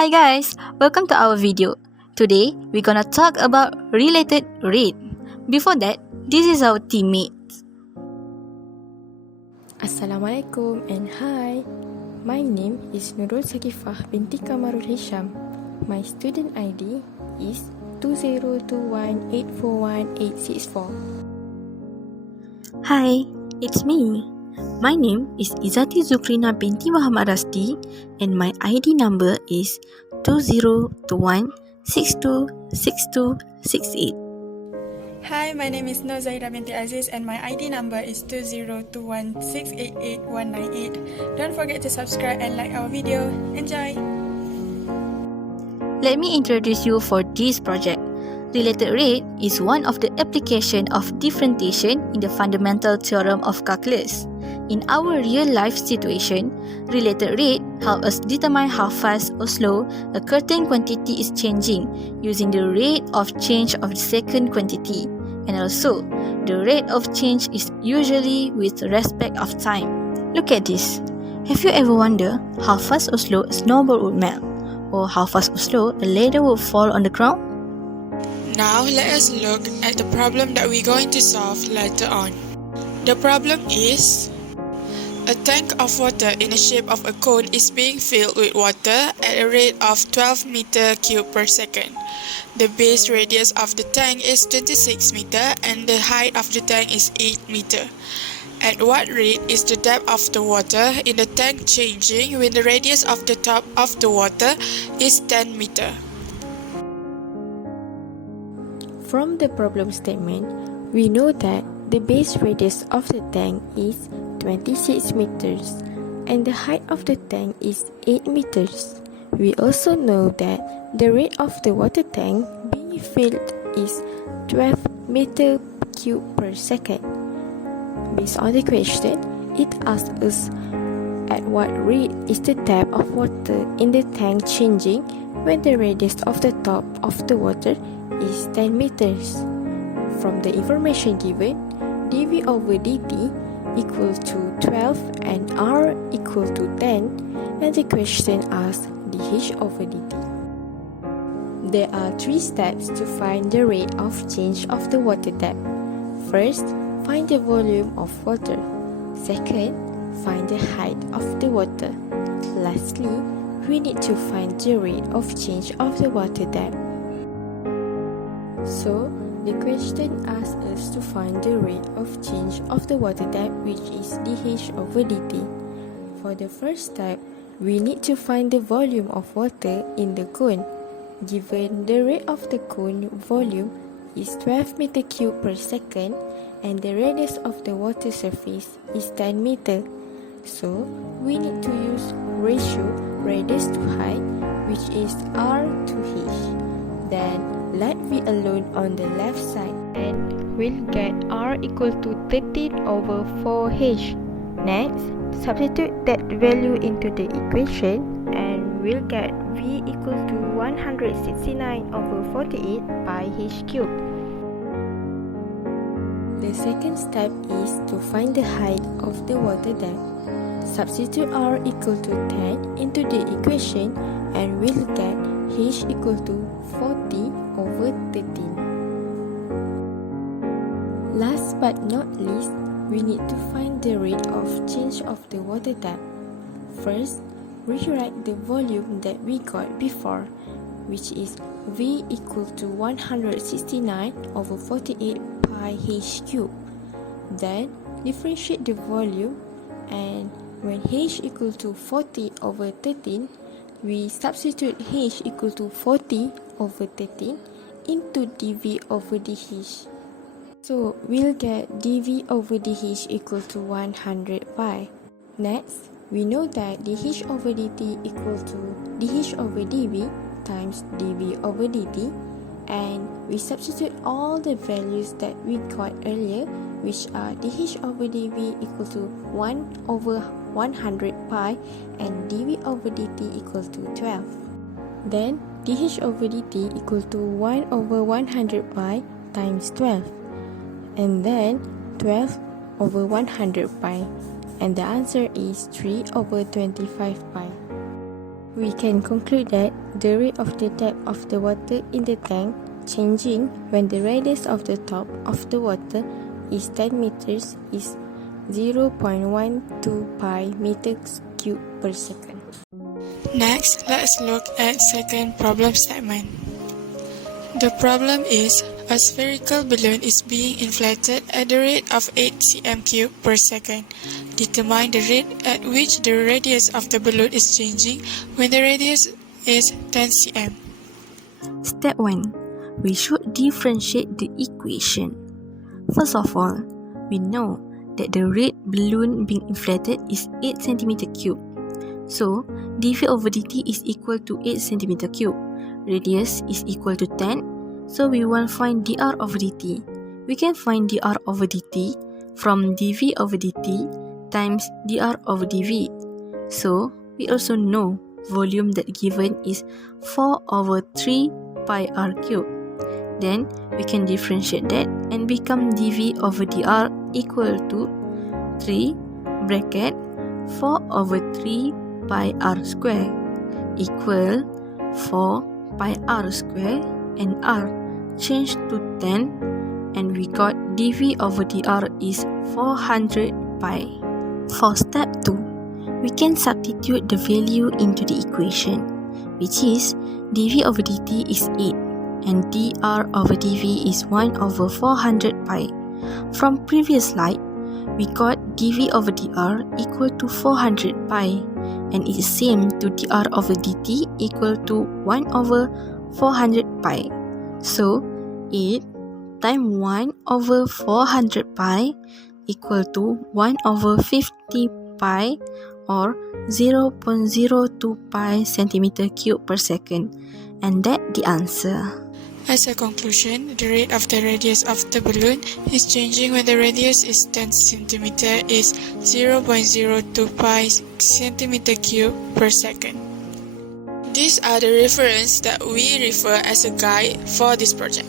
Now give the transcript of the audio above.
Hi guys, welcome to our video. Today, we're gonna talk about related rate. Before that, this is our teammates. Assalamualaikum and hi. My name is Nurul Sakifah binti Kamarul Hisham. My student ID is 2021841864. Hi, it's me. My name is Izati Zukrina binti Muhammad Rasti and my ID number is 2021626268. Hi, my name is Nur Zahira binti Aziz and my ID number is 2021688198. Don't forget to subscribe and like our video. Enjoy! Let me introduce you for this project. Related rate is one of the application of differentiation in the fundamental theorem of calculus. In our real-life situation, related rate help us determine how fast or slow a certain quantity is changing using the rate of change of the second quantity. And also, the rate of change is usually with respect of time. Look at this. Have you ever wondered how fast or slow a snowball would melt? Or how fast or slow a ladder would fall on the ground? Now let us look at the problem that we're going to solve later on. The problem is a tank of water in the shape of a cone is being filled with water at a rate of 12 meter cube per second. The base radius of the tank is 26 meter and the height of the tank is 8 meter. At what rate is the depth of the water in the tank changing when the radius of the top of the water is 10 meter? From the problem statement, we know that the base radius of the tank is 26 meters and the height of the tank is 8 meters. We also know that the rate of the water tank being filled is 12 meter cube per second. Based on the question, it asks us at what rate is the depth of water in the tank changing when the radius of the top of the water is 10 meters. From the information given, dV over dt equal to 12 and R equal to 10, and the question asks dH over dt. There are three steps to find the rate of change of the water depth. First, find the volume of water. Second, find the height of the water. Lastly, we need to find the rate of change of the water depth. So, the question asks us to find the rate of change of the water depth, which is dH over dt. For the first step, we need to find the volume of water in the cone. Given the rate of the cone volume is 12 meter cube per second and the radius of the water surface is 10 meter. So, we need to use ratio radius to height, which is R to H. Then, let V alone on the left side and we'll get R equal to 13 over 4H. Next, substitute that value into the equation and we'll get V equal to 169 over 48 pi H cubed. The second step is to find the height of the water depth. Substitute R equal to 10 into the equation and we'll get H equal to 40 over 13. Last but not least, we need to find the rate of change of the water depth. First, rewrite the volume that we got before, which is V equal to 169 over 48 pi H cubed. Then, differentiate the volume and when H equal to 40 over 13, we substitute H equal to 40 over 13 into dV over dH. So, we'll get dV over dH equal to 100 pi. Next, we know that dH over dt equal to dH over dV times dV over dt, and we substitute all the values that we got earlier, which are dH over dV equal to 1 over 100 pi and dV over dt equal to 12. Then, dH over dt equal to 1 over 100 pi times 12. And then, 12 over 100 pi. And the answer is 3 over 25 pi. We can conclude that the rate of the depth of the water in the tank changing when the radius of the top of the water is 10 meters is 0.12 pi meters cubed per second. Next, let's look at second problem statement. The problem is a spherical balloon is being inflated at the rate of 8 cm cubed per second. Determine the rate at which the radius of the balloon is changing when the radius is 10 cm. Step 1. We should differentiate the equation. First of all, we know that the rate balloon being inflated is 8 cm cube. So, dV over dt is equal to 8 cm cube. Radius is equal to 10. So, we will find dr over dt. We can find dr over dt from dV over dt times dr over dV. So, we also know volume that given is 4 over 3 pi r cube. Then, we can differentiate that and become dV over dr equal to 3 bracket 4 over 3 pi r square equal 4 pi r square and r changed to 10 and we got dV over dr is 400 pi. For step 2, we can substitute the value into the equation, which is dV over dt is 8 and dr over dV is 1 over 400 pi. From previous slide, we got dV over dr equal to 400 pi and it is same to dr over dt equal to 1 over 400 pi. So, 8 times 1 over 400 pi equal to 1 over 50 pi or 0.02 pi centimeter cube per second, and that the answer. As a conclusion, the rate of the radius of the balloon is changing when the radius is 10 cm is 0.02 pi centimeter cube per second. These are the references that we refer as a guide for this project.